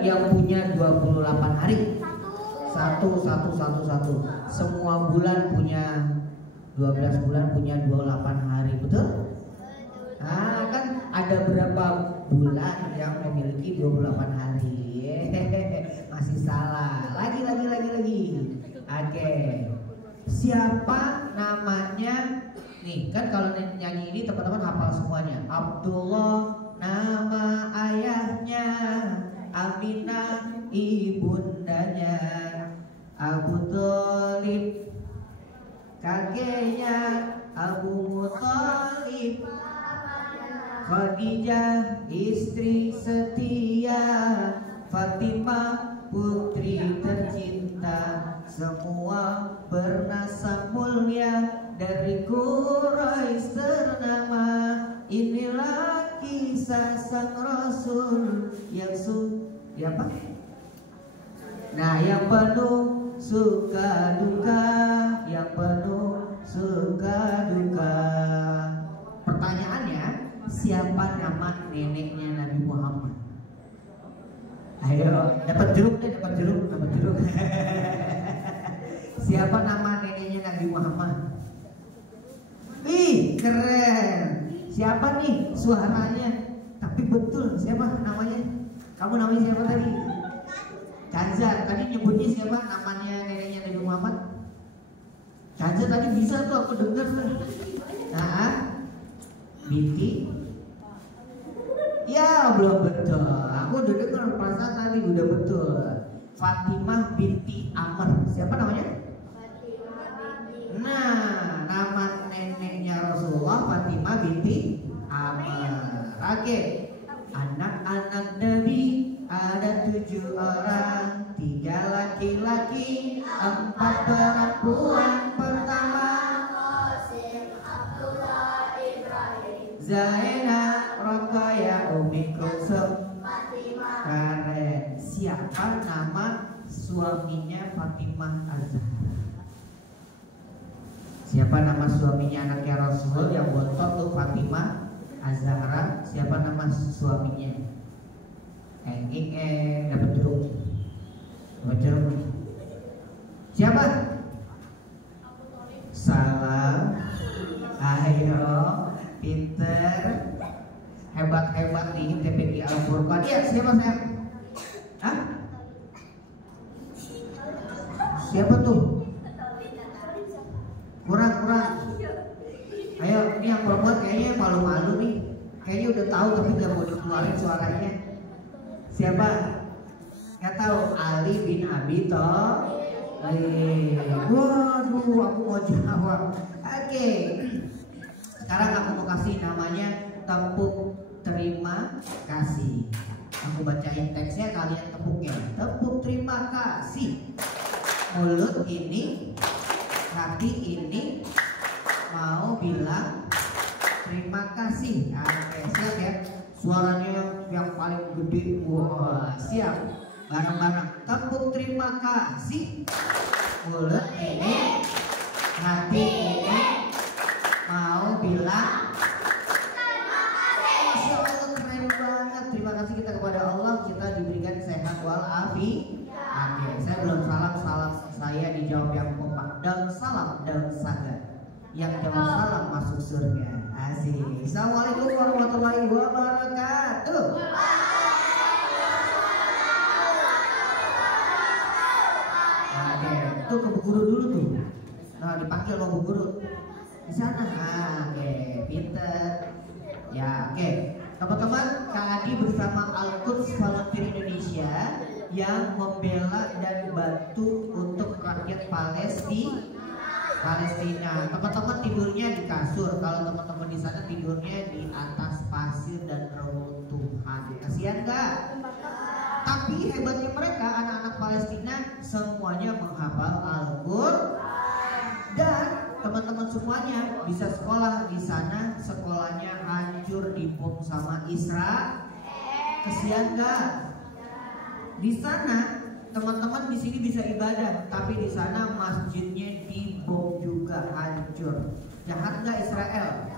yang punya 28 hari. Satu. Semua bulan punya 12 bulan punya 28 hari, betul? Nah, kan ada berapa bulan yang memiliki 28 hari? Masih salah. Lagi. Oke. Siapa namanya? Nih, kan kalau nyanyi ini teman-teman hafal semuanya. Abdullah nama ayahnya, Aminah ibundanya, Abu Thalib kakeknya, Abu Muthalib, Khadijah istri setia, Fatimah putri tercinta, semua bernasab mulia dari Quraisy ternama. Inilah kisah sang Rasul yang yang penuh suka duka, Pertanyaannya, siapa nama neneknya Nabi Muhammad? Ayo, dapat jeruk. Siapa nama neneknya Nabi Muhammad? Ih, keren. Siapa nih suaranya? Tapi betul, siapa namanya? Kamu namanya siapa tadi? Kanza. Tadi nyebutnya siapa namanya neneknya Nabi Muhammad? Kanza tadi bisa tuh, aku dengar tuh. Nah, binti. Ya, belum betul. Aku udah dengar perasaan tadi udah betul. Fatimah binti Amr. Siapa namanya? Nah, nama neneknya Rasulullah Fatimah binti Amr. Oke. Anak-anak Nabi ada 7 orang, 3 laki-laki, 4 perempuan. Pertama Qasim, Abdullah, Ibrahim, Zainab, Ruqayyah, Ummi Kulsum, Fatimah. Keren. Siapa nama suaminya Fatimah Az-Zahra? Siapa nama suaminya anaknya Rasul yang bontot tuh Fatimah Az-Zahra? Siapa nama suaminya? Dapat jeruk. Siapa? Salah. Ayo, pinter, hebat nih TPQ Al-Furqan. Iya, siapa saya? Hah? Siapa tuh? Kurang. Ayo, ini yang perempuan kayaknya malu-malu nih. Kayaknya udah tahu tapi gak mau dikeluarin suaranya. Siapa? Gak tahu. Ali bin Abi Thalib. Waduh, aku mau jawab. Oke. Sekarang aku mau kasih namanya tepuk terima kasih. Aku bacain teksnya, kalian tepuknya. Tepuk terima kasih. Mulut ini, hati ini mau bilang terima kasih. Oke, siap ya. Suaranya yang paling gede. Wah, siap. Bareng-bareng. Tepuk terima kasih. Mulut ini, hati ini mau bilang terima kasih. Masya Allah, keren banget. Terima kasih kita kepada Allah, kita diberikan sehat walafiat. Oke, saya belum salam saya dijawab yang kompak. Dan salam dan saga. Yang jawab salam masuk surga. Asik. Assalamualaikum warahmatullahi wabarakatuh. Oke, tuh ke Bu Guru dulu tuh. Nah, dipanggil sama Bu Guru di sana. Oke, pinter. Ya, oke. Teman-teman, Kak Adi bersama Al-Quds Volunteer Indonesia yang membela dan bantu untuk rakyat Palestina. Teman-teman tidurnya di kasur. Kalau teman-teman di sana tidurnya di atas pasir dan reruntuhan. Kasihan nggak? Tapi hebatnya mereka, anak-anak Palestina semuanya menghafal Al-Quran. Dan teman-teman semuanya bisa sekolah di sana. Sekolahnya hancur dibom sama Israel. Kasihan nggak? Di sana teman-teman di sini bisa ibadah, tapi di sana masjidnya dibom juga, hancur. Jahat nggak Israel?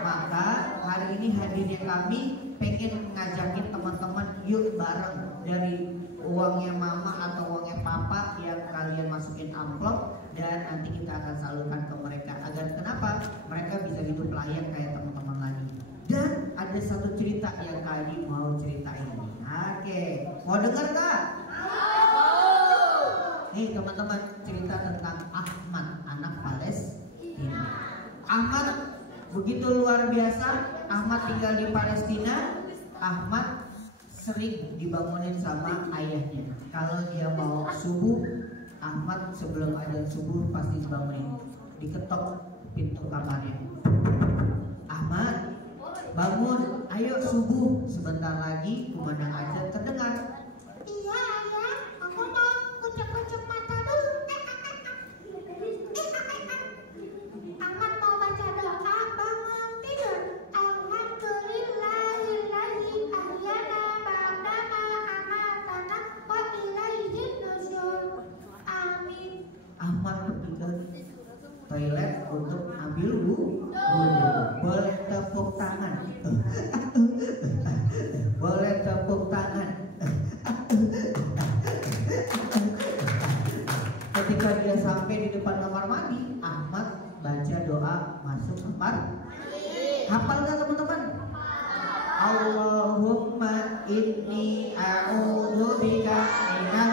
Maka hari ini hadirnya kami pengen ngajakin teman-teman yuk bareng dari uangnya mama atau uangnya papa yang kalian masukin amplop, dan nanti kita akan salurkan ke mereka agar kenapa mereka bisa hidup layak kayak teman-teman lagi. Dan ada satu cerita yang Kak mau ceritain. Oke, mau dengar Kak? Nih teman-teman, cerita tentang Ahmad, anak Palestina. Ahmad begitu luar biasa. Ahmad tinggal di Palestina. Ahmad sering dibangunin sama ayahnya. Kalau dia mau subuh, Ahmad sebelum adzan subuh pasti dibangunin, diketok pintu kamarnya. Ahmad, bangun, ayo subuh. Sebentar lagi kumandang adzan terdengar. Iya ayah, aku mau kucek-kucek mata dulu. Ahmad mau baca doa bangun tidur. Alhamdulillahillazi ahyana ba'dama amatana wa ilaihin nusyur. Amin. Ahmad pergi ke toilet untuk ambil wudhu. Boleh tepuk tangan. Boleh tepuk tangan. Ketika dia sampai di depan kamar mandi, Ahmad baca doa masuk kamar. Hafal nggak teman-teman? Allahumma inni a'udzubika minal.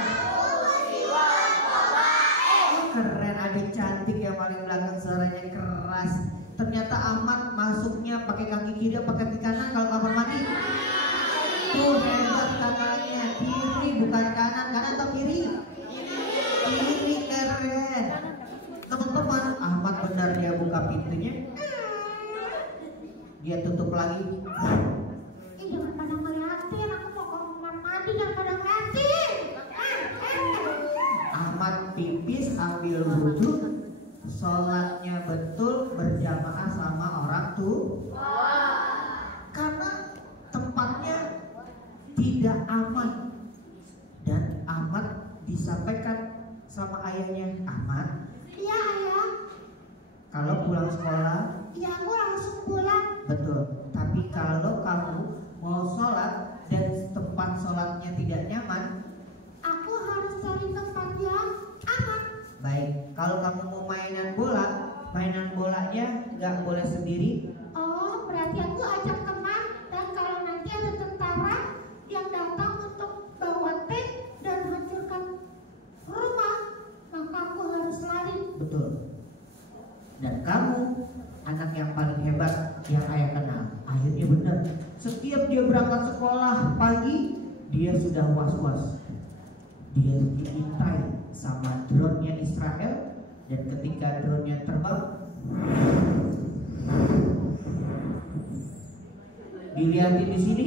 Keren, adik cantik yang paling belakang suaranya keras. Ternyata Ahmad masuknya pakai kaki kiri apa kaki kanan kalau kamar mandi? Tuh hebat kakaknya, kiri bukan kanan, kanan atau kiri? Kiri, keren. Teman-teman, Ahmad benar dia buka pintunya. Dia tutup lagi. Jangan pada ngeliatin, aku mau ke kamar mandi, jangan pada ngeliatin. Ahmad pipis ambil wudhu, sholatnya betul berjamaah sama orang tua. Karena tempatnya tidak aman. Dan Ahmad disampaikan sama ayahnya, Ahmad, Iya ayah, kalau pulang sekolah, iya aku langsung pulang. betul. Tapi kalau kamu mau sholat dan tempat sholatnya tidak nyaman, Aku harus cari tempat yang aman. baik. Kalau kamu mau mainan bolanya nggak boleh sendiri. Oh, berarti aku ajak teman. Dan kalau nanti ada tentara yang datang untuk bawa tank dan hancurkan rumah, maka aku harus lari. Betul. Dan kamu anak yang paling hebat yang ayah kenal. Akhirnya benar. Setiap dia berangkat sekolah pagi, dia sudah was-was. Dia diintai sama drone-nya Israel, dan ketika drone-nya terbang, dilihatin di sini,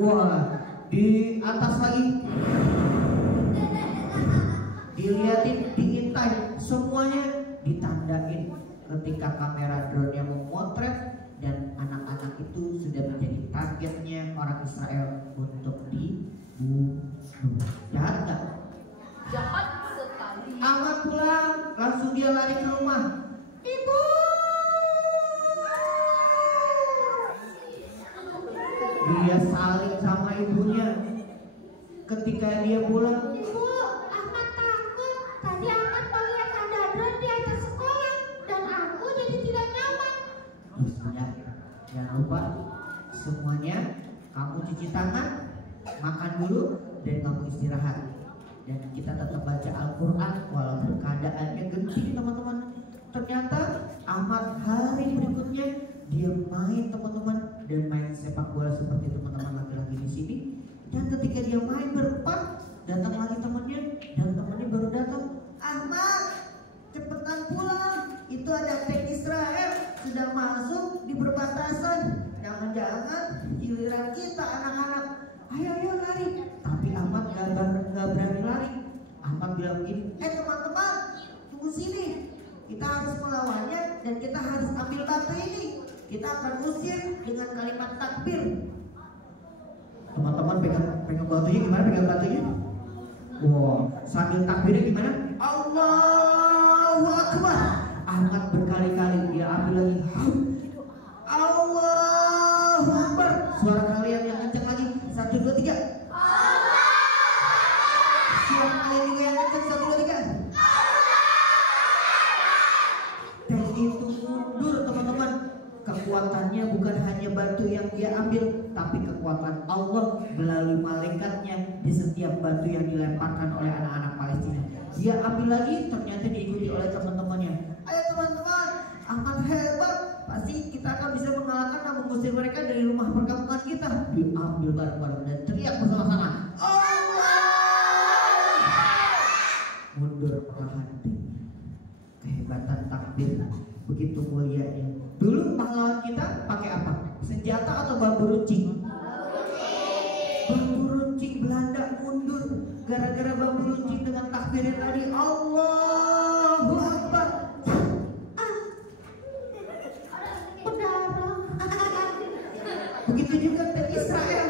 wah, di atas lagi, dilihatin, diintai, semuanya ditandain. Ketika kamera drone-nya memotret, dan anak-anak itu sudah menjadi targetnya orang Israel untuk dibunuh. Jahat gak? Jahat sekali. Ahmad pulang, langsung dia lari ke rumah. Ibu! Dia saling sama ibunya. Ketika dia pulang, Ibu, Ahmad takut. Tadi Ahmad melihat ada drone di atas sekolah dan aku jadi tidak nyaman. ya, jangan lupa semuanya kamu cuci tangan, makan dulu, dan kamu istirahat. Dan kita tetap baca Al-Quran walaupun keadaannya genting teman-teman. Ternyata Ahmad hari berikutnya dia main teman-teman, dan main sepak bola seperti teman-teman laki-laki di sini. Dan ketika dia main berempat, datang lagi temannya, dan temannya baru datang. Ahmad, cepetan pulang, itu ada tank Israel sudah masuk di perbatasan. Jangan-jangan giliran kita anak-anak. Ayo lari. Tapi Ahmad gak berani lari. Ahmad bilang begini, teman-teman, tunggu sini. Kita harus melawannya, dan kita harus ambil batu ini. Kita akan usir dengan kalimat takbir. Teman-teman pegang batunya gimana? Pegang batunya? Wow, sambil takbirnya gimana? Allahu Akbar. Ahmad berkali-kali dia ambil lagi. Allahu Akbar. Suara kalian yang kencang lagi. 1, 2, 3. Suara kalian juga yang kencang, 1, 2, 3. Dan itu mundur teman-teman. Kekuatannya bukan hanya batu yang dia ambil, tapi kekuatan Allah melalui malaikatnya di setiap batu yang dilemparkan oleh anak-anak Palestina. Dia ambil lagi, ternyata diikuti oleh teman-temannya. Ayo teman-teman, akan hebat. Pasti kita akan bisa mengalahkan dan mengusir mereka dari rumah perkampungan kita. Diambil bareng-bareng dan teriak bersama-sama, Allah! Mundur perlahan. Kehebatan takbir begitu mulianya. Dulu pahlawan kita pakai apa? Senjata atau bambu runcing? Bambu runcing. Belanda mundur gara-gara bambu runcing dengan takbir tadi. Allahu Akbar. Begitu juga ke Israel.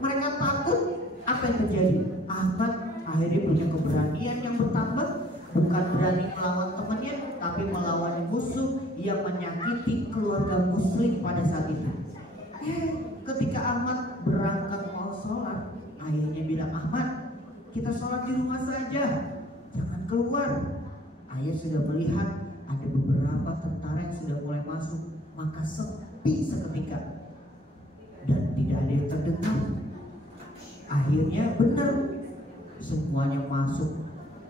Mereka takut. Apa yang terjadi? Ahmad akhirnya punya keberanian yang bertambah. Bukan berani melawan temannya, tapi melawan musuh yang menyakiti keluarga muslim pada saat itu. Ketika Ahmad berangkat mau sholat, ayahnya bilang, Ahmad, kita sholat di rumah saja, jangan keluar. Ayah sudah melihat ada beberapa tentara yang sudah mulai masuk, maka sepi seketika dan tidak ada yang terdengar. Akhirnya benar, semuanya masuk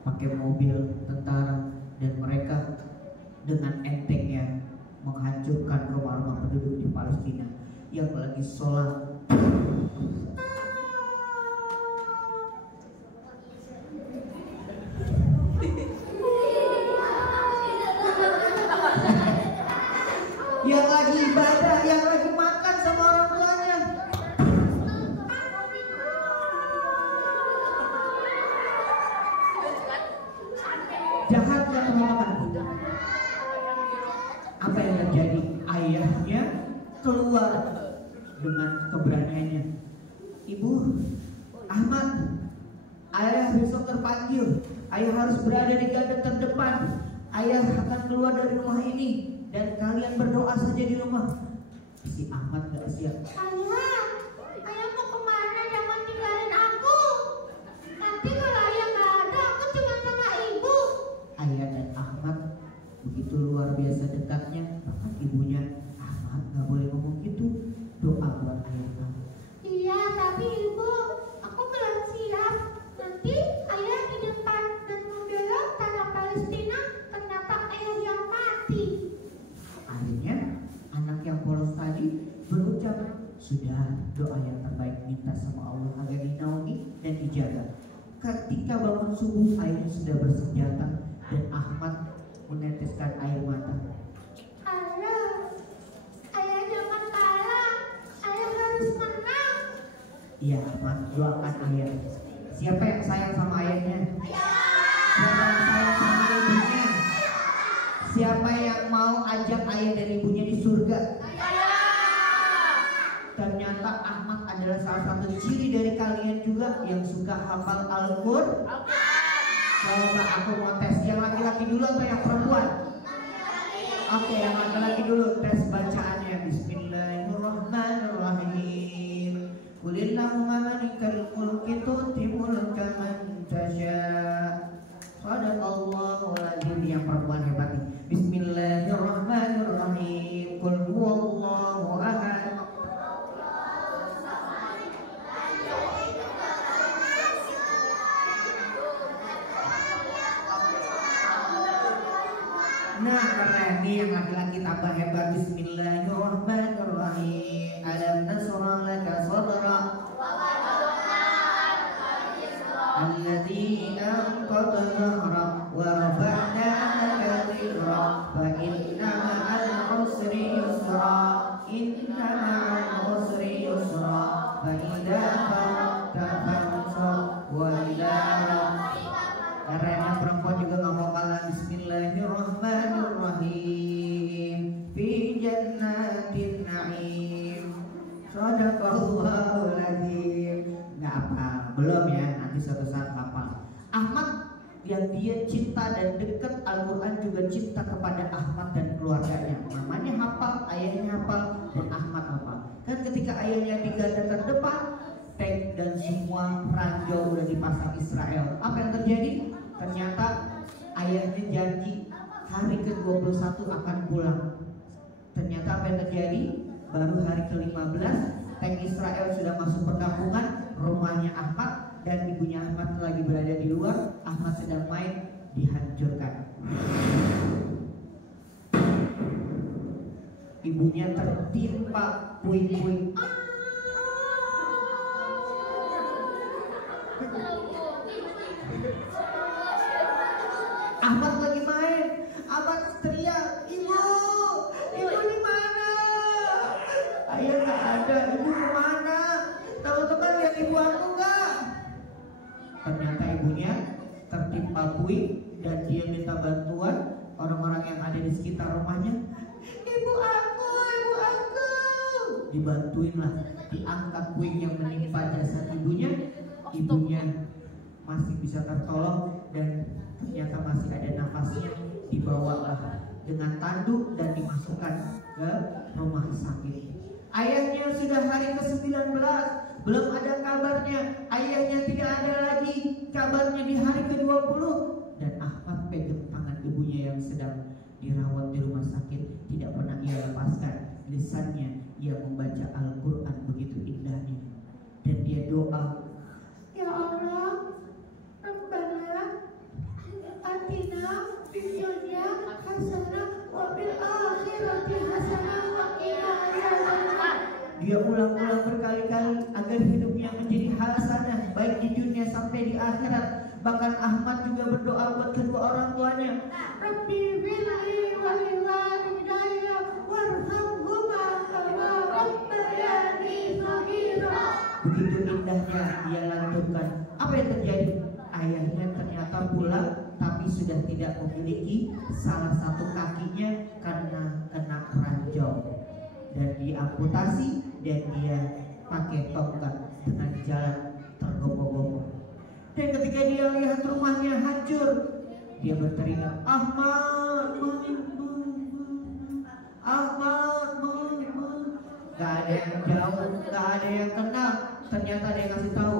pakai mobil tentara dan mereka dengan entengnya menghancurkan rumah-rumah penduduk di Palestina yang lagi sholat. Yang lagi ibadah, yang lagi makan sama orang tuanya. Jahat gak teman-teman? Apa yang terjadi? Ayahnya keluar dengan keberaniannya. Ibu, Ahmad, ayah besok terpanggil. Ayah harus berada di garda terdepan. Ayah akan keluar dari rumah ini dan kalian berdoa saja di rumah. Si Ahmad gak siap. Ayah mau kemana? Jangan tinggalin aku. Nanti kalau ayah gak ada, aku cuma sama ibu. Ayah dan Ahmad begitu luar biasa dekatnya. Bahkan ibunya, Ahmad gak boleh ngomong gitu. Doa buat ayah kamu. Iya, tapi ibu, aku belum siap. Nanti ayah di depan dan membela tanah Palestina, ternyata ayah yang mati. Akhirnya anak yang polos tadi berucap, sudah, doa yang terbaik minta sama Allah agar dinaungi dan dijaga. Ketika bangun subuh, ayahnya sudah bersenjata dan Ahmad meneteskan air mata. Ayah jangan kalah. Ayah harus menang. Iya Ahmad, doakan ayah. Siapa yang sayang sama ayahnya? Siapa yang sayang sama ibunya? Siapa yang mau ajak ayah dan ibunya di surga? Ternyata Ahmad adalah salah satu ciri dari kalian juga yang suka hafal Al-Qur'an. Coba aku mau tes yang laki-laki dulu atau yang perempuan? Oke, yang laki-laki dulu tes bacaannya. Bismillahirrahmanirrahim. Qulillahumma malikal mulki tu'ti mulka man tasya'. Shadaqallahul azim. Yang perempuan hebat nih. Bismillahirrahmanirrahim. Qul huwallahu ahad. Nah keren nih yang laki-laki tambah hebat. Bismillahirrahmanirrahim. Alam nasrah laka sadrak alladzi anqadha dhahrak wa rafa'na laka dhikrak fa inna ma'al usri yusra inna ma'al usri yusra fa idza faragta fansab wa ila rabbika. Keren, yang perempuan juga gak mau kalah. Bismillahirrahmanirrahim. Fi jannatin na'im. Shadaqallahul azim. Gak apa, belum ya, nanti suatu saat hafal. Ahmad yang dia cinta dan dekat Al-Quran juga cinta kepada Ahmad dan keluarganya. Namanya hafal, ayahnya hafal, dan Ahmad hafal. Kan ketika ayahnya di garda terdepan, tank dan semua ranjau udah dipasang Israel. Apa yang terjadi? Ternyata ayahnya janji hari ke-21 akan pulang. Ternyata apa yang terjadi? Baru hari ke-15 tank Israel sudah masuk perkampungan, rumahnya Ahmad dan ibunya Ahmad lagi berada di luar. Ahmad sedang main, dihancurkan. Ibunya tertimpa puing-puing. Ahmad lagi main, Ahmad teriak, ibu di mana? Ayah nggak ada, ibu kemana? Teman-teman lihat ibu aku nggak? Ternyata ibunya tertimpa puing dan dia minta bantuan orang-orang yang ada di sekitar rumahnya. Ibu aku. Dibantuin lah, diangkat puing yang menimpa jasad ibunya. Ibunya masih bisa tertolong dan ternyata masih ada nafasnya. Dibawalah dengan tanduk dan dimasukkan ke rumah sakit. Ayahnya sudah hari ke-19, belum ada kabarnya. Ayahnya tidak ada lagi kabarnya di hari ke-20. Dan Ahmad pegang tangan ibunya yang sedang dirawat di rumah sakit. Tidak pernah ia lepaskan. Lisannya ia membaca Al-Quran begitu indahnya. Dan dia doa, Ya Allah, Rabbana atina fid dunya hasanah wa fil akhirati hasanah wa qina adzabannar. dia ulang-ulang berkali-kali agar hidupnya menjadi hasanah baik di dunia sampai di akhirat. Bahkan Ahmad juga berdoa buat kedua orang tuanya. Rabbi firli wa liwalidayya warhamhuma kama rabbayani shaghira. Begitu indahnya dia lanjutkan. Apa yang terjadi? Ayahnya ternyata pulang, tapi sudah tidak memiliki salah satu kakinya karena kena ranjau dan diamputasi, dan dia pakai tongkat dengan jalan tergopoh-gopoh. Dan ketika dia lihat rumahnya hancur, dia berteriak, Ahmad, Ahmad. Gak ada yang jauh, gak ada yang kenal. Ternyata dia kasih tahu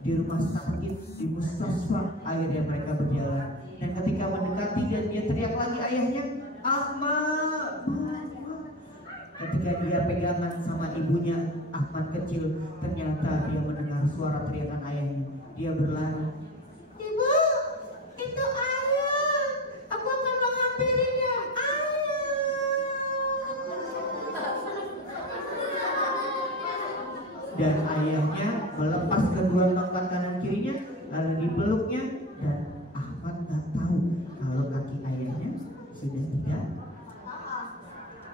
di rumah sakit, di mustasfa. Akhirnya mereka berjalan. Dan ketika mendekati dan dia teriak lagi ayahnya, Ahmad. Ketika dia pegangan sama ibunya, Ahmad kecil, ternyata dia mendengar suara teriakan ayahnya. Dia berlari. Ibu, itu ayah. Aku akan menghampirinya. Dan ayahnya melepas kedua tongkat kanan kirinya, lalu dipeluknya. Dan Ahmad gak tahu kalau kaki ayahnya sudah tidak.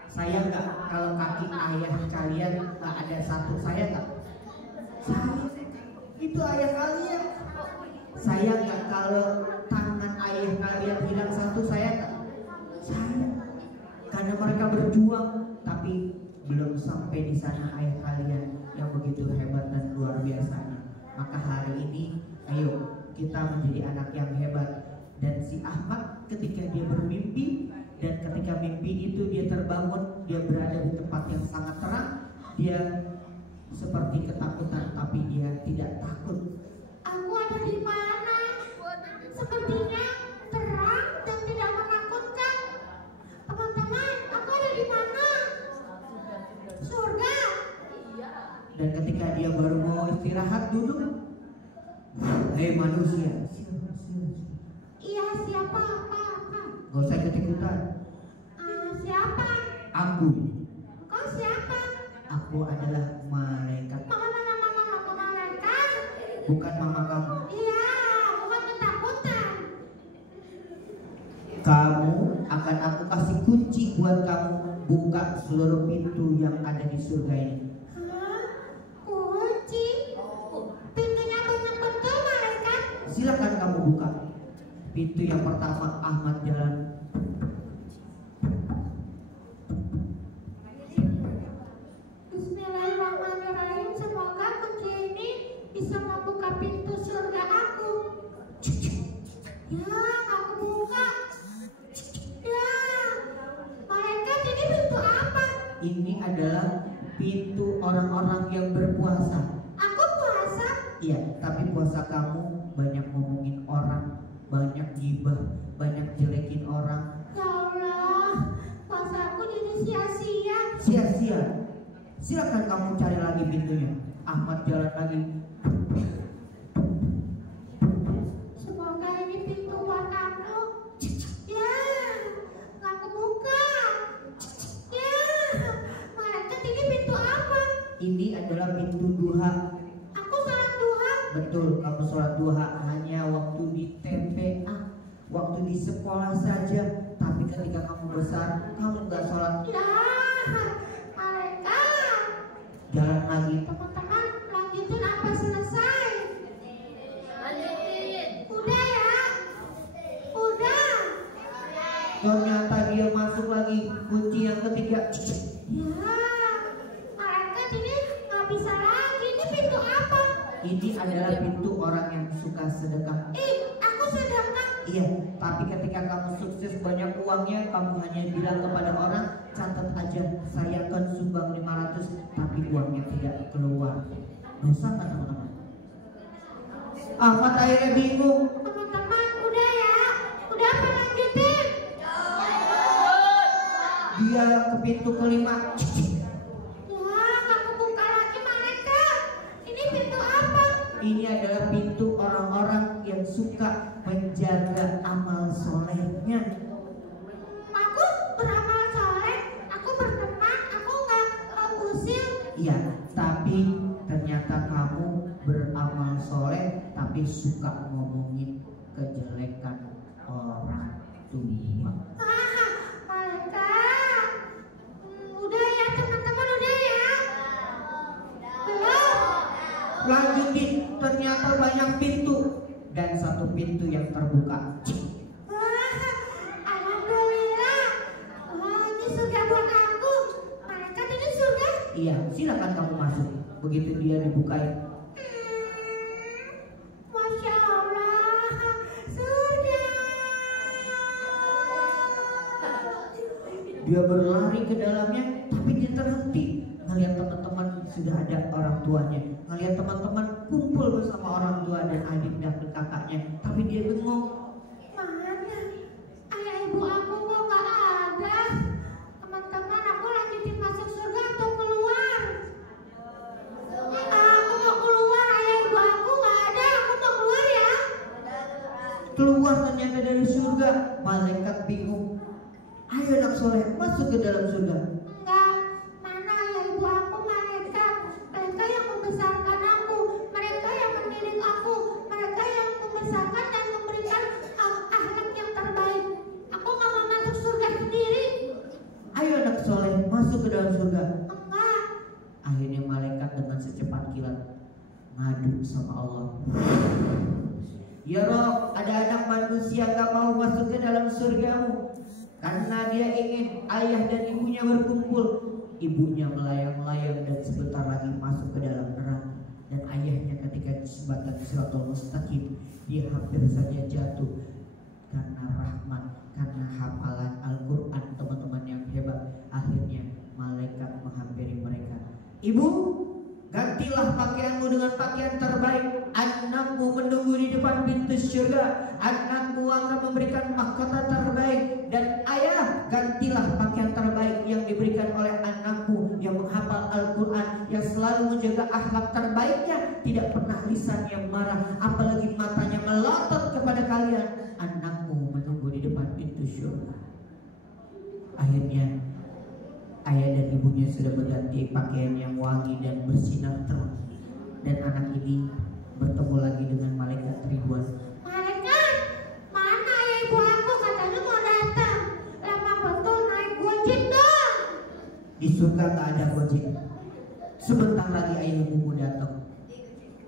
Sayang gak kalau kaki ayah kalian gak ada satu? Sayang gak? Sayang. Itu ayah kalian. Sayang gak kalau tangan ayah kalian hilang satu? Sayang gak? Sayang. Karena mereka berjuang, tapi belum sampai di sana ayah kalian yang begitu hebat dan luar biasanya. Maka hari ini, ayo kita menjadi anak yang hebat. Dan si Ahmad ketika dia bermimpi, dan ketika mimpi itu dia terbangun, dia berada di tempat yang sangat terang. Dia seperti ketakutan, tapi dia tidak takut. Aku ada di mana? Sepertinya terang dan tidak menakutkan. Teman-teman, aku ada di mana? Surga. Dan ketika dia baru mau istirahat duduk, hei manusia, Iya, siapa? Apa? gak usah ikut-ikutan. Siapa? Aku Siapa? Aku adalah malaikat. Mama malaikat? Bukan mama kamu. Iya, bukan ketakutan. Kamu akan aku kasih kunci buat kamu buka seluruh pintu yang ada di surga ini. Kunci? Pintunya betul-betul malaikat? Silakan kamu buka. Pintu yang pertama, Ahmad jalan. Bismillahirrahmanirrahim. Semoga kunci ini bisa membuka pintu surga aku. Ya, aku buka. Ya, malaikat, ini pintu apa? Ini adalah pintu orang-orang yang berpuasa. Aku puasa. Iya, tapi puasa kamu banyak ngomongin Silakan kamu cari lagi pintunya. Ahmad jalan lagi. Semoga ini pintu warnamu. Ya, nggak kebuka. Ya, malaikat ini pintu apa? Ini adalah pintu duha. Aku salat duha. Betul, kamu sholat duha hanya waktu di TPA, waktu di sekolah saja. Tapi ketika kamu besar, kamu nggak sholat. Ya, malaikat. Jalan lagi. Teman-teman, lanjutin apa selesai? Lanjutin. Udah ya? Udah. Ternyata dia masuk lagi kunci yang ketiga. Ya, malaikat ini nggak bisa lagi. Ini pintu apa? Ini adalah pintu orang yang suka sedekah. Aku sedekah. Iya, tapi ketika kamu sukses banyak uangnya, kamu hanya bilang kepada orang, catat aja, saya akan sumbang 500, tapi uangnya tidak keluar. Dosa nggak teman-teman? Ahmad akhirnya bingung. Teman-teman, udah ya? Udah apa lanjutin? Dia ke pintu kelima. Ya, nggak kebuka lagi malaikat. Ini pintu apa? Ini adalah pintu orang-orang yang suka menjaga amal solehnya. Aku beramal soleh. Aku berteman. Aku nggak usir. Iya, tapi ternyata kamu beramal soleh tapi suka ngomongin kejelekan orang tua. Malaikat. Udah ya teman-teman, udah ya? Belum. Lanjutin, ternyata banyak pintu dan satu pintu yang terbuka. Alhamdulillah. Ini surga buat aku. Malaikat, ini surga? Iya, silakan kamu masuk. Begitu dia dibukain, Masya Allah, surga. dia berlari ke dalamnya, tapi dia terhenti. Ngelihat teman-teman sudah ada orang tuanya, ngelihat teman-teman kumpul bersama orang tua dan adik dan kakaknya, tapi dia bengong. Mana? Ayah ibu aku kok gak ada? Teman-teman, aku lanjutin masuk surga atau keluar? Aku mau keluar, ayah ibu aku gak ada. Aku mau keluar ya. Keluar ternyata dari surga. Malaikat bingung. Ayo anak soleh, masuk ke dalam surga. Enggak, mana ayah ibu aku malaikat? Mereka yang membesarkan aku, mereka yang mendidik aku, mereka yang membesarkan dan memberikan akhlak yang terbaik. Aku gak mau masuk surga sendiri. Ayo anak soleh, masuk ke dalam surga. Enggak. Akhirnya malaikat dengan secepat kilat ngadu sama Allah. Ya Rob, ada anak manusia gak mau masuk ke dalam surgamu karena dia ingin ayah dan ibunya berkumpul. Ibunya melayang-layang dan sebentar lagi masuk ke dalam neraka. Dan ayahnya ketika disebutkan Siratal Mustaqim, dia hampir saja jatuh karena rahmat, karena hafalan Al-Quran teman-teman yang hebat. Akhirnya malaikat menghampiri mereka. Ibu, gantilah pakaianmu dengan pakaian terbaik. Anakmu menunggu di depan pintu surga. Anakmu akan memberikan mahkota terbaik. Dan ayah, gantilah pakaian terbaik yang diberikan oleh anakmu yang menghafal Al-Quran, yang selalu menjaga akhlak terbaiknya, tidak pernah lisannya marah, apalagi matanya melotot kepada kalian. Anakmu menunggu di depan pintu surga. Akhirnya ayah dan ibunya sudah berganti pakaian yang wangi dan bersinar terang. Dan anak ini bertemu lagi dengan malaikat Ridwan. Malaikat, mana ayah ibu aku? Katanya mau datang. Lama betul naik gojek dong. Di surga tak ada gojek. Sebentar lagi ayah ibumu datang.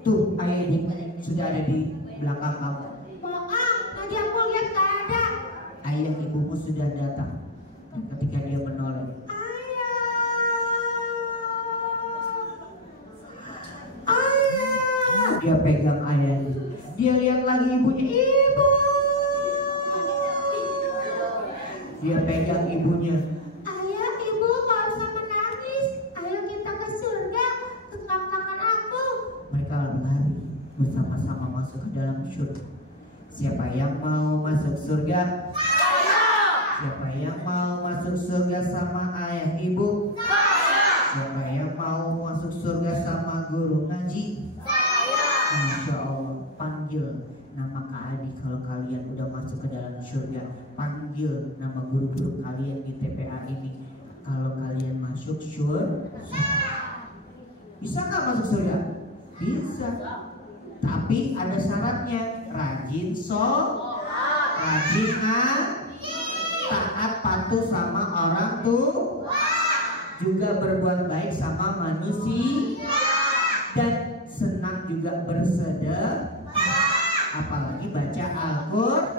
Tuh ayah ibu sudah ada di belakang kamu. Bohong, tadi aku lihat gak ada. Ayah ibumu sudah datang. Dan ketika dia menoleh, dia pegang ayahnya. Dia lihat lagi ibunya. Ibu. Dia pegang ibunya. Ayah, ibu gak usah menangis. Ayo kita ke surga. Genggam tangan aku. Mereka berlari bersama-sama masuk ke dalam surga. Siapa yang mau masuk surga? Siapa yang mau masuk surga sama ayah ibu? Siapa yang mau masuk surga sama guru ngaji? Masya Allah, panggil nama Kak Adi kalau kalian udah masuk ke dalam surga. Panggil nama guru-guru kalian di TPA ini kalau kalian masuk surga. Bisa nggak masuk surga? Bisa. Tapi ada syaratnya. Rajin rajin taat patuh sama orang tua, juga berbuat baik sama manusia, dan senang juga bersedekah, apalagi baca Al-Qur'an.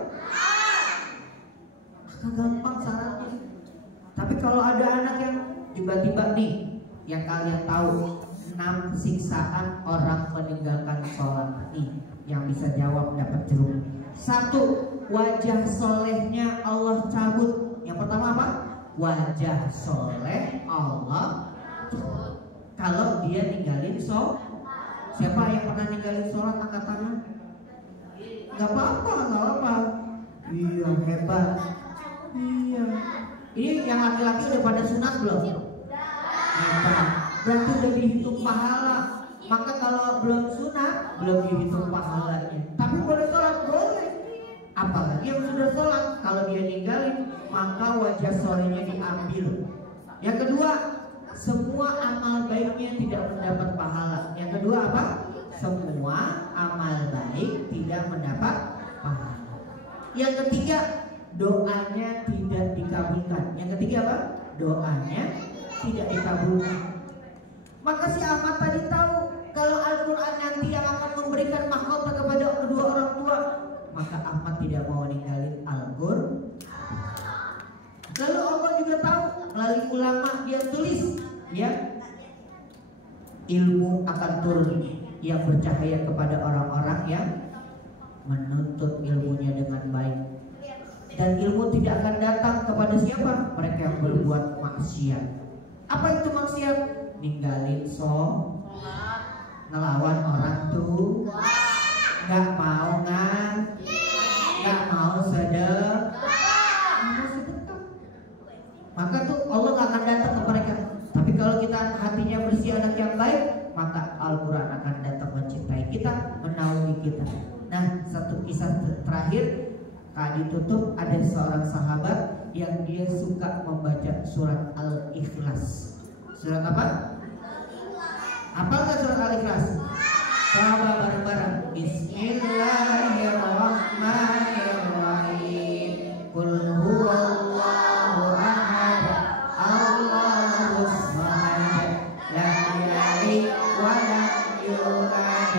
Gampang syaratnya. Tapi kalau ada anak yang tiba-tiba nih, yang kalian tahu 6 siksaan orang meninggalkan sholat nih, yang bisa jawab dapat jeruk. 1, wajah solehnya Allah cabut. Yang pertama apa? Wajah soleh Allah cabut kalau dia ninggalin sholat. Siapa yang pernah ninggalin sholat angkat tangan? Gak apa-apa. Iya, hebat. Iya. Ini yang laki-laki udah pada sunat belum? Hebat. Berarti udah dihitung pahala. Maka kalau belum sunat, belum dihitung pahalanya. Tapi boleh sholat, boleh. Apalagi yang sudah sholat, kalau dia ninggalin, maka wajah solehnya diambil. Yang kedua, semua amal baiknya tidak mendapat pahala. Yang kedua apa? Semua amal baik tidak mendapat pahala. Yang ketiga, doanya tidak dikabulkan. Yang ketiga apa? Doanya tidak dikabulkan. Maka si Ahmad tadi tahu kalau Al-Quran nanti yang akan memberikan mahkota kepada kedua orang tua, maka Ahmad tidak mau ninggalin Al-Quran. Lalu Allah juga tahu melalui ulama dia tulis, ya, ilmu akan turun yang bercahaya kepada orang-orang yang menuntut ilmunya dengan baik. Dan ilmu tidak akan datang kepada siapa? Mereka yang berbuat maksiat. Apa itu maksiat? Ninggalin sholat, ngelawan orang tua, nggak mau nggak mau sedekah. Maka tuh Allah nggak akan datang ke mereka. Tapi kalau kita hatinya bersih, anak yang baik, maka Al-Quran akan datang mencintai kita, menaungi kita. Nah, satu kisah terakhir, ditutup, ada seorang sahabat yang dia suka membaca surat Al-Ikhlas. Surat apa? Apakah surat Al-Ikhlas? Coba bareng-bareng. Bismillahirrahmanirrahim. Qul huwallahu ahad, Allahus samad, lam yalid wa lam yulad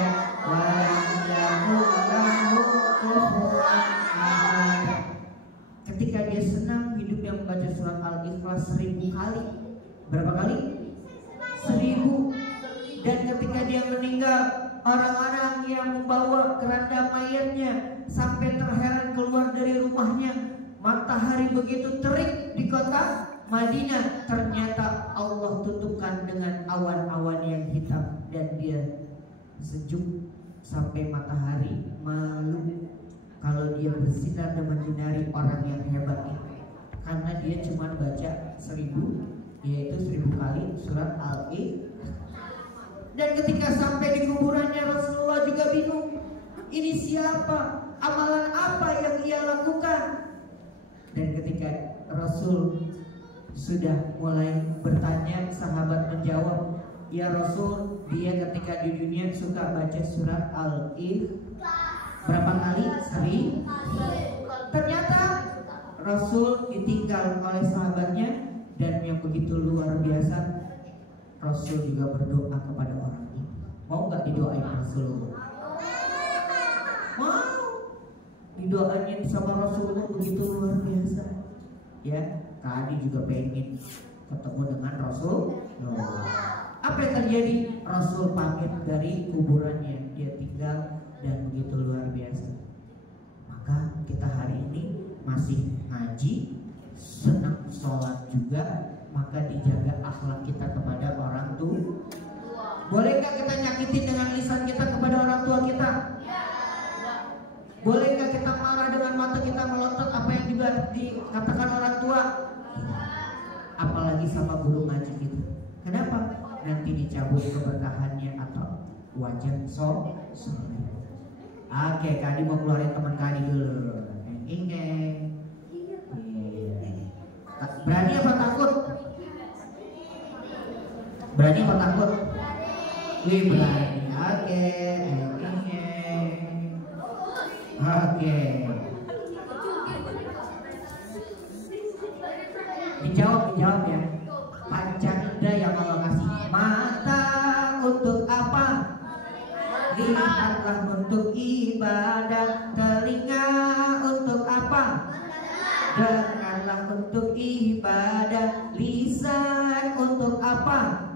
wa lam yakul lahu kufuwan ahad. Ketika dia senang hidupnya membaca surat Al-Ikhlas 1000 kali. Berapa kali? 1000. Dan ketika dia meninggal, orang-orang yang membawa keranda mayatnya sampai terheran keluar dari rumahnya. Matahari begitu terik di kota Madinah, ternyata Allah tutupkan dengan awan-awan yang hitam, dan dia sejuk sampai matahari malu kalau dia bersinar dan menyinari orang yang hebat ini, karena dia cuma baca 1000, yaitu 1000 kali surat Al-Ikhlas. Dan ketika sampai di kuburannya, Rasulullah juga bingung. Ini siapa? Amalan apa yang ia lakukan? Dan ketika Rasul sudah mulai bertanya, sahabat menjawab, ya Rasul, dia ketika di dunia suka baca surat Al-Ikhlas. Berapa kali? 1000. Ternyata Rasul ditinggal oleh sahabatnya, dan yang begitu luar biasa, Rasul juga berdoa kepada orang ini. Mau nggak didoain Rasulullah? Mau. Didoain sama Rasulullah begitu luar biasa. Ya, Kak Adi juga pengen ketemu dengan Rasulullah. Apa yang terjadi? Rasul pamit dari kuburannya, dia tinggal, dan begitu luar biasa. Maka kita hari ini masih ngaji, senang sholat juga, maka dijaga akhlak kita kepada orang tua. Bolehkah kita nyakitin dengan lisan kita kepada orang tua kita? Bolehkah kita marah dengan mata kita, melotot apa yang dikatakan orang tua? Apalagi sama guru ngaji kita. Kenapa? Nanti dicabut keberkahannya atau wajan soleh. Oke, Kadi mau keluarin teman Kadi dulu. Ingeng. Berani apa takut? Berani apa takut? Wih, berani. Oke, ingeng. Oke. Dijawab ya. Panca indera yang Allah kasih. Mata untuk apa? Lihatlah untuk ibadah. Telinga untuk apa? Dengarlah untuk ibadah. Lisan untuk apa?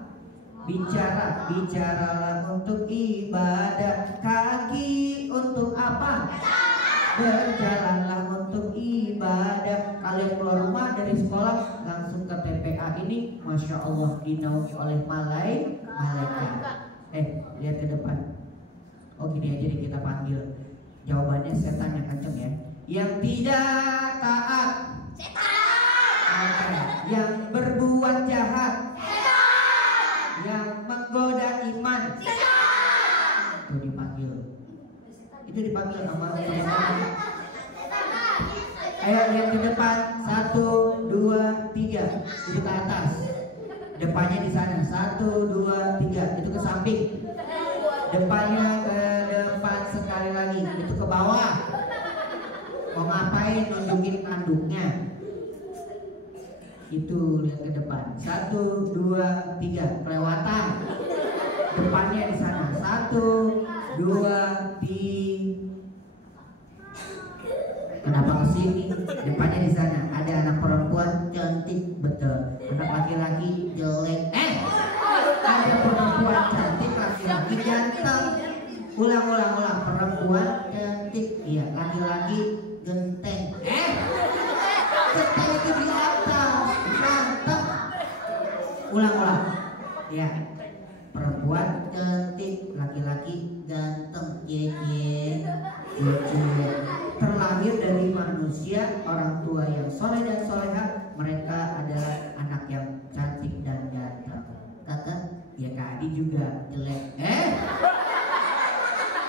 Bicaralah untuk ibadah. Kaki untuk apa? Berjalanlah untuk ibadah. Kalian keluar rumah dari sekolah langsung ke TPA ini, Masya Allah dinaungi oleh malaikat. Lihat ke depan. Oh gini aja deh kita panggil. Jawabannya setan yang kenceng ya. Yang tidak taat, setan. Yang berbuat jahat, setan. Yang menggoda iman, setan. Itu dipanggil. Itu dipanggil nama. Ayo lihat ke depan. 1, 2, 3. Itu ke atas. Depannya di sana. 1, 2, 3. Itu ke samping. Depannya ke depan sekali lagi. Itu ke bawah. Mau ngapain? Nunjukin kandungnya. Itu lihat ke depan. 1, 2, 3. Kelewatan. Depannya di sana. 1, 2, 3. Kenapa kesini? Depannya di sana. Ada anak perempuan cantik betul. Anak laki-laki jelek. Ada perempuan cantik, laki-laki ganteng. Ulang. Perempuan cantik, iya. Laki-laki genteng. Genteng itu di atas. Ganteng. Ulang. Ya. Perempuan cantik, laki-laki ganteng. Ye. Terlahir dari manusia, orang tua yang soleh dan soleha, mereka adalah anak yang cantik dan ganteng. Kakak, ya Kak Adi juga jelek.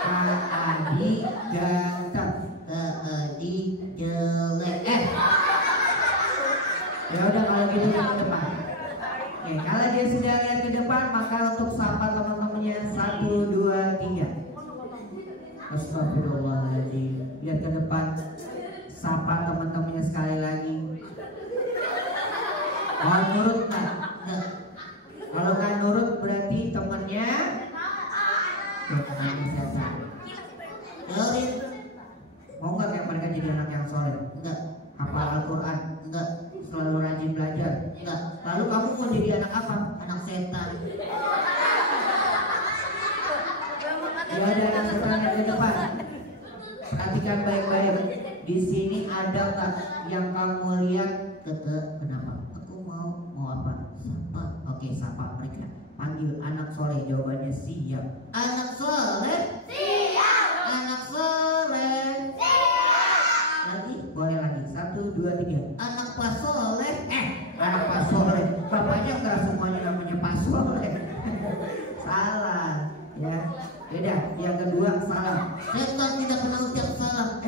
Kak Adi ganteng, Kak Adi jelek. Ya udah kalau gitu ke depan. Oke, kalau dia sudah lihat ke depan, maka untuk sapa teman-temannya 1, 2, 3. Astagfirullahaladzim. Lihat ke depan. Sapa teman-temannya sekali lagi. Mau nurut nggak? Kalau nggak nurut berarti temannya mau nggak kayak mereka jadi anak yang soleh? Enggak. Hafal Al-Quran? Enggak. Selalu rajin belajar? Enggak. Lalu kamu mau jadi anak apa? Anak setan. Ya ada anak setan yang di depan. Perhatikan baik-baik. Di sini ada nggak yang kamu lihat? Kenapa? Aku mau apa? Sapa. Oke, sapa mereka. Panggil anak soleh. Jawabannya siap. Anak soleh. Siap. Anak soleh. Siap. Lagi? Boleh lagi. 1, 2, 3. Anak pas soleh. Anak pas soleh. Bapaknya nggak semuanya namanya pas soleh. Salah. Ya. Beda. Yang kedua salah. Setan tidak pernah ucap salah.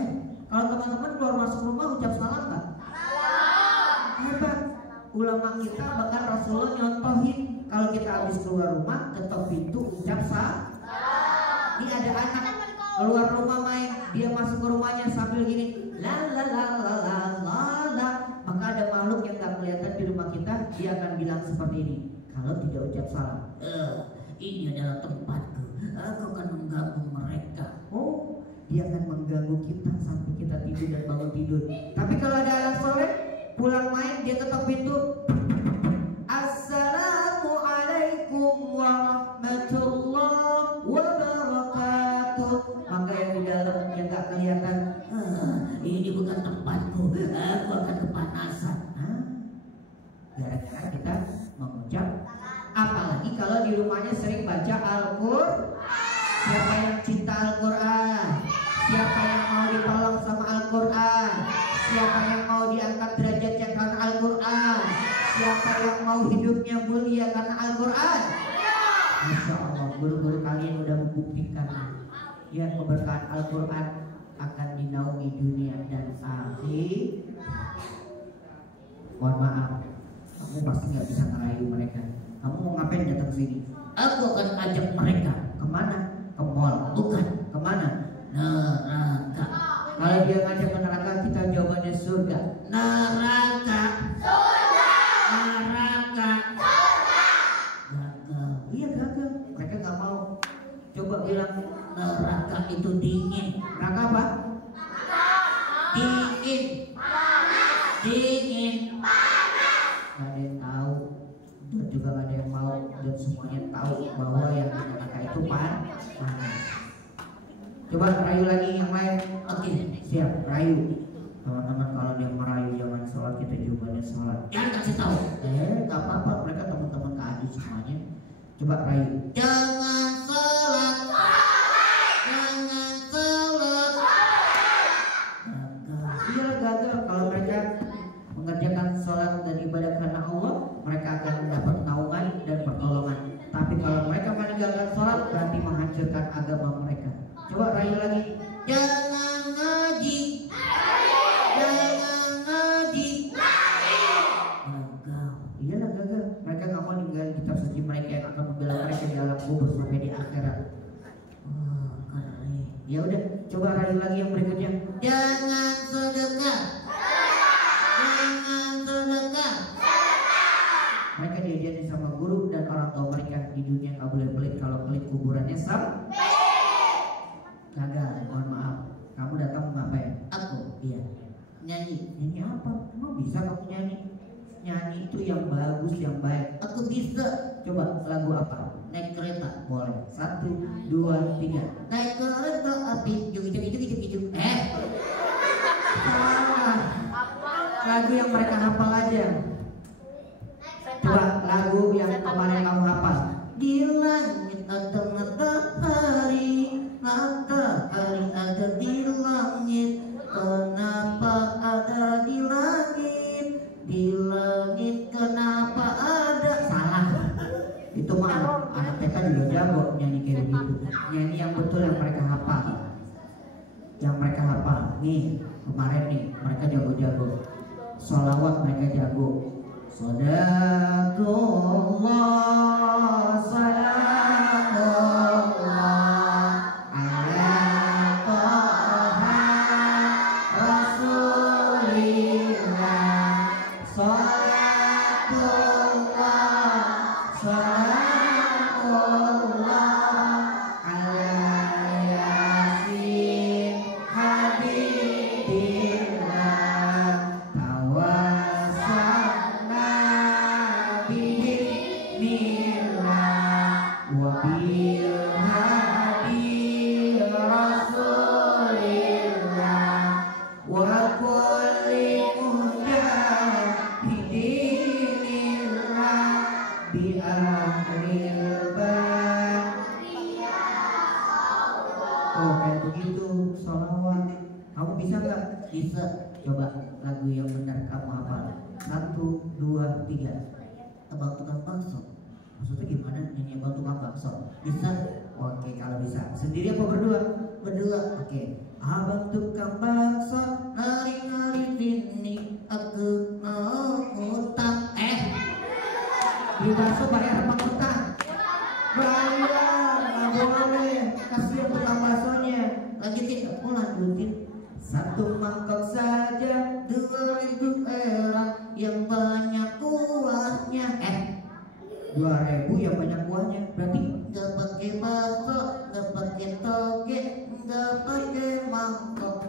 Kalau teman-teman keluar masuk rumah ucap salah nggak? Hebat. Ulama kita bahkan Rasulullah nyontohin kalau kita habis keluar rumah ketok pintu ucap salah. Ini ada anak keluar rumah main, dia masuk ke rumahnya sambil gini la. Maka ada makhluk yang nggak kelihatan di rumah kita, dia akan bilang seperti ini. Kalau tidak ucap salah, ini adalah tempatku. Aku akan mengganggu mereka. Oh, dia akan mengganggu kita sampai kita tidur dan bangun tidur. Tapi kalau ada anak soleh pulang main, dia ketok pintu. Assalamualaikum warahmatullahi wabarakatuh. Maka yang di dalam yang gak kelihatan, ini bukan tempatku, aku akan kepanasan. Gara-gara kita mengucap. Apalagi kalau di rumahnya sering baca Al-Quran. Siapa yang cinta Al-Quran? Siapa yang mau ditolong sama Al-Quran? Siapa yang mau diangkat derajatnya karena Al-Quran? Siapa yang mau hidupnya mulia karena Al-Quran? guru-guru kalian udah membuktikan ya keberkahan Al-Quran akan dinaungi dunia dan akhir. Mohon maaf, kamu pasti nggak bisa ngerayu mereka. Kamu mau ngapain datang sini? Aku akan ajak mereka kemana? Ke mall, bukan kemana? Neraka. Kalau dia ngajak ke neraka, kita jawabannya surga. Neraka. Neraka. Gagal. Iya gagal. Mereka nggak mau. Coba bilang neraka itu dingin. Neraka apa? Dingin. Dingin. Gak ada yang tahu. Dan juga gak ada yang mau. Dan semuanya tahu bahwa yang di neraka itu panas. Coba rayu lagi yang lain. Oke, siap, rayu. Teman-teman kalau dia merayu jangan sholat, kita juga ada sholat. Jangan kasih tahu. Gak apa-apa, mereka teman-teman keadu semuanya. Coba rayu. Jangan sholat. Jangan sholat. Gagal. Iya gagal. Kalau mereka mengerjakan sholat dan ibadah karena Allah, mereka akan mendapat naungan dan pertolongan. Tapi kalau mereka meninggalkan sholat, berarti menghancurkan agama mereka. Coba rayu lagi. Jangan ngaji. Jangan ngaji. Gagal. Iyalah gagal. Mereka nggak mau ninggalin kitab suci mereka yang akan membela mereka di alam kubur sampai di akhirat. Ya udah, coba rayu lagi yang berikutnya. Jangan sedekah. Jangan sedekah. Mereka diajarin sama guru dan orang tua mereka di dunia nggak boleh pelit. Kalau pelit kuburannya sampai. Gagal, mohon maaf. Kamu datang ngapain? Aku, iya. Nyanyi. Nyanyi apa? Emang bisa kamu nyanyi? Nyanyi itu yang bagus, yang baik. Aku bisa. Coba lagu apa? Naik kereta, boleh. 1, 2, 3. Naik kereta api, juk. Salah. Lagu yang mereka hafal aja. Coba lagu yang kemarin kamu hafal. Di langit ada matahari, matahari ada di langit. Kenapa ada di langit? Di langit kenapa ada? Salah. Itu mah anak TK juga jago nyanyi kayak begitu. Nyanyi yang betul yang mereka hafal. Yang mereka hafal. Nih kemarin nih mereka jago-jago. Sholawat mereka jago. Sadaqallah, salamullah ala Toha Rasulillah. Salatullah, salamullah ala Yasin Habibillah. Tawassalna bismillah wa bil hadi Rasulillah wa kulli mujahidinillah bi ahlil bait. Oh kayak begitu sholawat. Kamu bisa nggak? Bisa. Coba lagu yang benar kamu hafal. 1, 2, 3. Abang tukang bakso. Maksudnya gimana? Nyanyi abang tukang bakso. Bisa? Oke kalau bisa. Sendiri apa berdua? Berdua. Oke. Abang tukang bakso, nari-nari sini, aku mau utang. Beli bakso bayar apa utang? Bayar. Nggak boleh. Kasihan tukang baksonya. Lanjutin. Oh lanjutin. 1 mangkok saja 2.000 perak yang banyak kuahnya. 2.000 yang banyak kuahnya. Berarti nggak pakai bakso, nggak pakai toge, nggak pakai mangkok.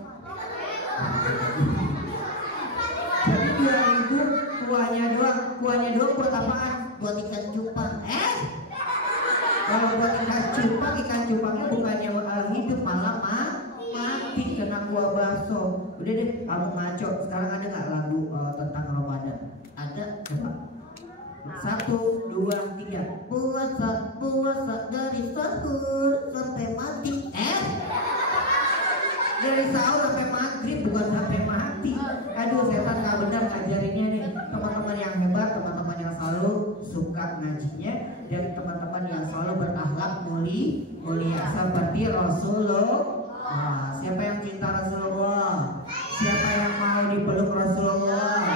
Jadi 2.000 kuahnya doang. Kuahnya doang buat apaan? Buat ikan cupang. Kalau buat ikan cupangnya bukannya hidup malah mati kena kuah bakso. Udah deh, kamu ngaco. Sekarang ada nggak lagu tentang Ramadan? Ada, coba. 1, 2, 3. Puasa, puasa dari sahur sampai mati. Dari sahur sampai maghrib, bukan sampai mati. Aduh, setan nggak benar ngajarinnya nih. Teman-teman yang hebat, teman-teman yang selalu suka ngajinya, dan teman-teman yang selalu berakhlak mulia seperti Rasulullah. Siapa yang cinta Rasulullah? Siapa yang mau dipeluk Rasulullah?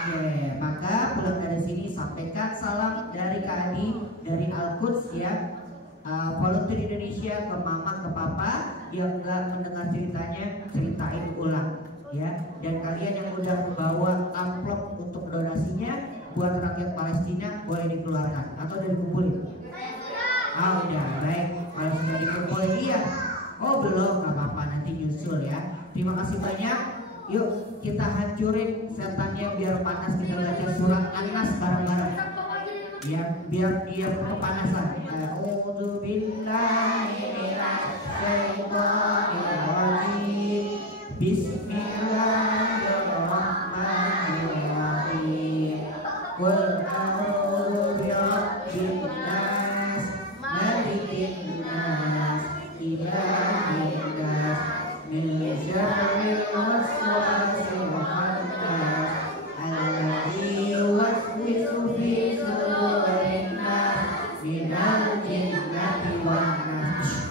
Oke, maka pulang dari sini sampaikan salam dari Kak Adi dari Al-Quds ya. Volunteer Indonesia ke mama ke papa yang enggak mendengar ceritanya, ceritain ulang ya. Dan kalian yang udah membawa amplop untuk donasinya buat rakyat Palestina boleh dikeluarkan atau udah dikumpulin? Udah, baik. Kalau sudah dikumpulin iya. Oh belum, nggak apa-apa, nanti nyusul ya. Terima kasih banyak. Yuk kita hancurin setannya biar panas, kita baca surat An-Nas bareng-bareng. Ya, biar dia kepanasan. A'udzu billahi minasy syaithanir rajim. Bismillahirrahmanirrahim. Qul a'udzu birabbin nas, malikin nas, ilahin nas, min syarril waswasil khannas, alladzi yuwaswisu fi sudurin nas, minal jinnati wan nas.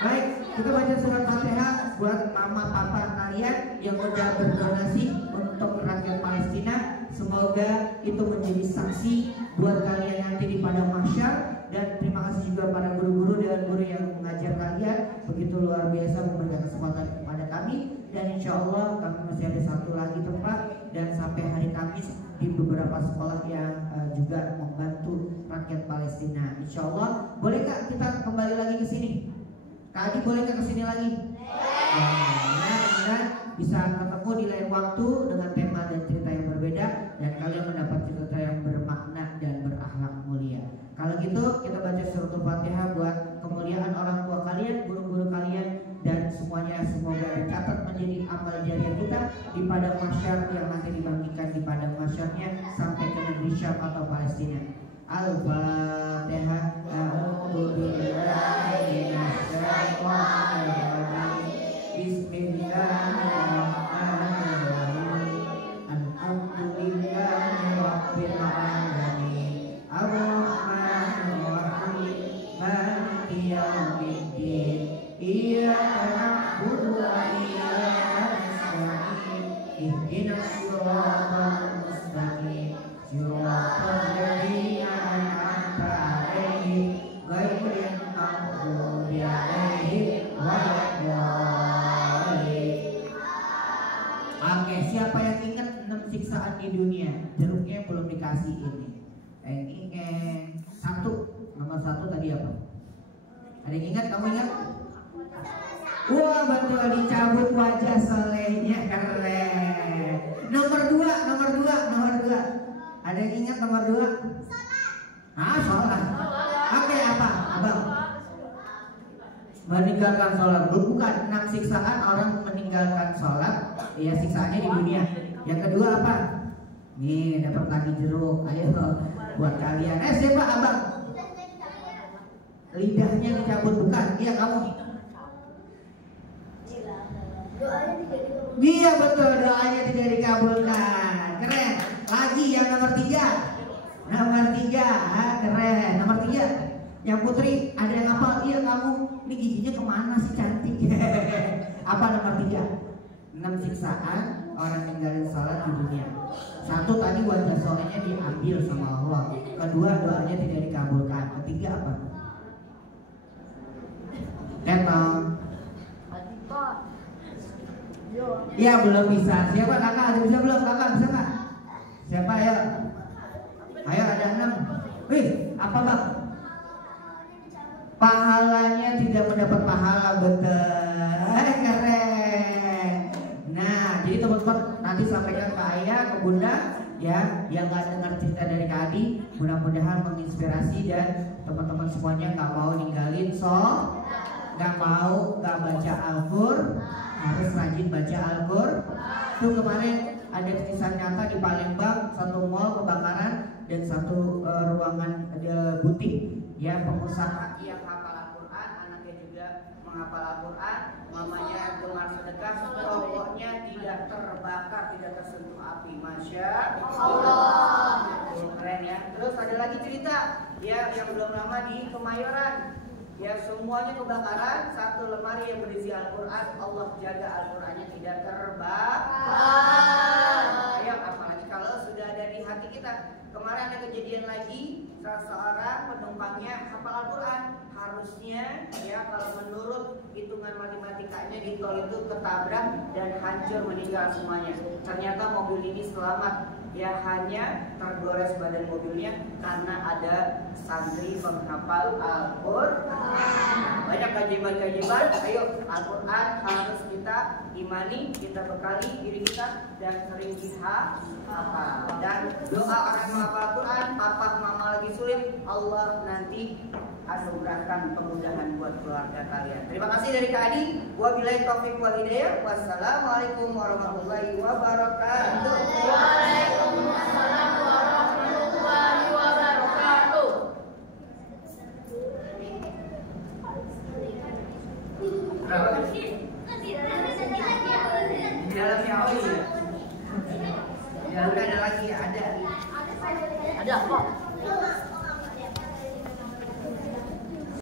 Baik, kita baca surat Fatihah buat mama papa kalian yang udah berdonasi untuk rakyat Palestina. Semoga itu menjadi saksi buat kalian nanti di padang mahsyar. Dan terima kasih juga para guru-guru dan guru yang mengajar kalian begitu luar biasa memberikan kesempatan kepada kami. Dan insya Allah kami masih ada satu lagi tempat dan sampai hari Kamis di beberapa sekolah yang juga membantu rakyat Palestina. Insya Allah, boleh Kak kita kembali lagi ke sini? Kak Adi boleh Kak ke sini lagi? Mudah-mudahan bisa ketemu di lain waktu dengan tema dan cerita yang berbeda dan kalian mendapat cerita yang bermakna dan berakhlak mulia. Kalau gitu kita baca surat Al-Fatihah buat kemuliaan orang tua kalian, guru-guru kalian, dan semuanya semoga dicatat menjadi amal jariah kita di padang mahsyar yang nanti dibagikan di padang mahsyarnya sampai ke negeri Syam atau Palestina. Al-Fatihah. A'udzu billahi minasy syaithanir rajim. Bismillahirrahmanirrahim. Alhamdulillahi rabbil alamin. Ar-Rahmanir Rahim. Maliki yaumiddin. Iyyaka na'budu wa iyyaka nasta'in. Ihdinas siratal mustaqim. Siratal ladzina an'amta 'alaihim ghairil maghdubi 'alaihim waladdallin. Oke, siapa yang ingat 6 siksaan di dunia? Jeruknya belum dikasih ini. Nomor 1 tadi apa? Ada yang ingat? Kamu ingat? Wah betul, dicabut wajah solehnya, keren. Nomor 2. Ada yang ingat nomor 2? Sholat. Oke, apa? Abang? Meninggalkan sholat. Bukan 6 siksaan orang meninggalkan sholat. Ya siksaannya di dunia. Yang kedua apa? Nih dapat lagi jeruk. Ayo buat kalian. Siapa abang? Lidahnya dicabut, bukan? Iya kamu. Iya betul, doanya tidak dikabulkan. Keren. Lagi yang nomor 3. Keren. Nomor 3. Yang Putri, ada yang hafal? Iya kamu. Ini giginya kemana sih cantik? Apa nomor 3? 6 siksaan orang ninggalin sholat di dunia. 1 tadi wajah solehnya diambil sama Allah. 2 doanya tidak dikabulkan. 3 apa? Ketong. Iya belum bisa. Siapa kakak? Ada bisa belum? Kakak bisa nggak? Siapa ya? Ayo ada 6. Wih, apa bang? Pahalanya tidak mendapat pahala, betul. Keren. Nah, jadi teman-teman nanti sampaikan ke ayah, ke bunda, ya, yang nggak dengar cerita dari Kak Adi, mudah-mudahan menginspirasi dan teman-teman semuanya nggak mau ninggalin nggak baca Al-Qur'an, harus rajin baca Al-Qur'an. Tuh kemarin ada kisah nyata di Palembang, satu mall kebakaran dan satu ruangan butik Ya, pengusaha yang hafal Al-Quran, anaknya juga menghafal Al-Quran, mamanya gemar sedekah, pokoknya tidak terbakar, tidak tersentuh api. Masya Allah. Keren ya. Terus ada lagi cerita ya yang belum lama di Kemayoran. Ya, semuanya kebakaran, satu lemari yang berisi Al-Quran, Allah jaga Al-Qurannya tidak terbakar. Ayo, apalagi kalau sudah ada di hati kita. Kemarin ada kejadian lagi, seorang penumpangnya hafal Al-Quran. Harusnya ya kalau menurut hitungan matematikanya di tol itu ketabrak dan hancur meninggal semuanya. Ternyata mobil ini selamat. Ya, hanya tergores badan mobilnya karena ada santri penghafal Al-Quran. Banyak keajaiban-keajaiban. Ayo, Al-Quran harus kita imani, kita bekali diri kita dan sering dihafal. Dan doa orang yang menghafal Al-Quran, papa mama lagi sulit, Allah nanti anugerahkan kemudahan buat keluarga kalian. Terima kasih dari Kak Adi. Wabillahi taufiq wal hidayah. Wassalamualaikum warahmatullahi wabarakatuh. Waalaikumsalam warahmatullahi wabarakatuh. Di dalamnya apa ya? Ya, udah ada lagi, ada. Ada apa?